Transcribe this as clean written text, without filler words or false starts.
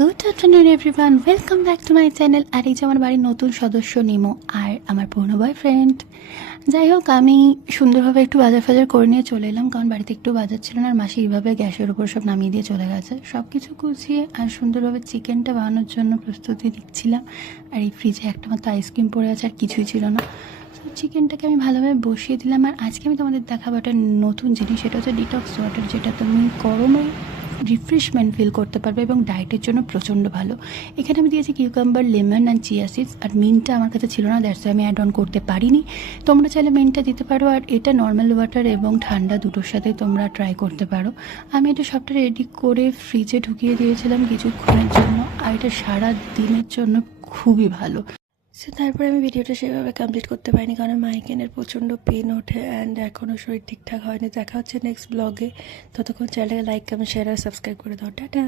Good afternoon everyone, welcome back to my channel. আর এই যে আমার বাড়ির নতুন সদস্য নিমো আর আমার পুরনো বয়ফ্রেন্ড। যাই হোক, আমি সুন্দরভাবে একটু বাজার ফাজার করে নিয়ে চলে এলাম, কারণ বাড়িতে একটু বাজার ছিল না। আর মাসি এইভাবে গ্যাসের উপর সব নামিয়ে দিয়ে চলে গেছে। সব কিছু গুছিয়ে আর সুন্দরভাবে চিকেনটা বানানোর জন্য প্রস্তুতি নিচ্ছিলাম। আর এই ফ্রিজে একটা মাত্র আইসক্রিম পড়ে আছে, আর কিছুই ছিল না। তো চিকেনটাকে আমি ভালোভাবে বসিয়ে দিলাম। আর আজকে আমি তোমাদের দেখাবো একটা নতুন জিনিস, সেটা হচ্ছে ডিটক্স ওয়াটার, যেটা তুমি গরমে রিফ্রেশমেন্ট ফিল করতে পারবে এবং ডায়েটের জন্য প্রচণ্ড ভালো। এখানে আমি দিয়েছি cucumber, lemon and chia seeds. আর মিন্টটা আমার কাছে ছিল না, দ্যাটস আমি অ্যাড অন করতে পারিনি। তোমরা চাইলে মিন্টটা দিতে পারো। আর এটা নর্মাল ওয়াটার এবং ঠান্ডা দুটোর সাথে তোমরা ট্রাই করতে পারো। আমি এটা সবটা রেডি করে ফ্রিজে ঢুকিয়ে দিয়েছিলাম কিছুক্ষণের জন্য। আর এটা সারা দিনের জন্য খুবই ভালো। সো তারপরে আমি ভিডিওটা সেভাবে কমপ্লিট করতে পারিনি, কারণ মাইগ্রেনের প্রচণ্ড পেন ওঠে অ্যান্ড এখনও শরীর ঠিকঠাক হয়নি। দেখা হচ্ছে নেক্সট ব্লগে। ততক্ষণ চ্যানেলকে লাইক, কমেন্ট, শেয়ার আর সাবস্ক্রাইব করে দাও। টাটা।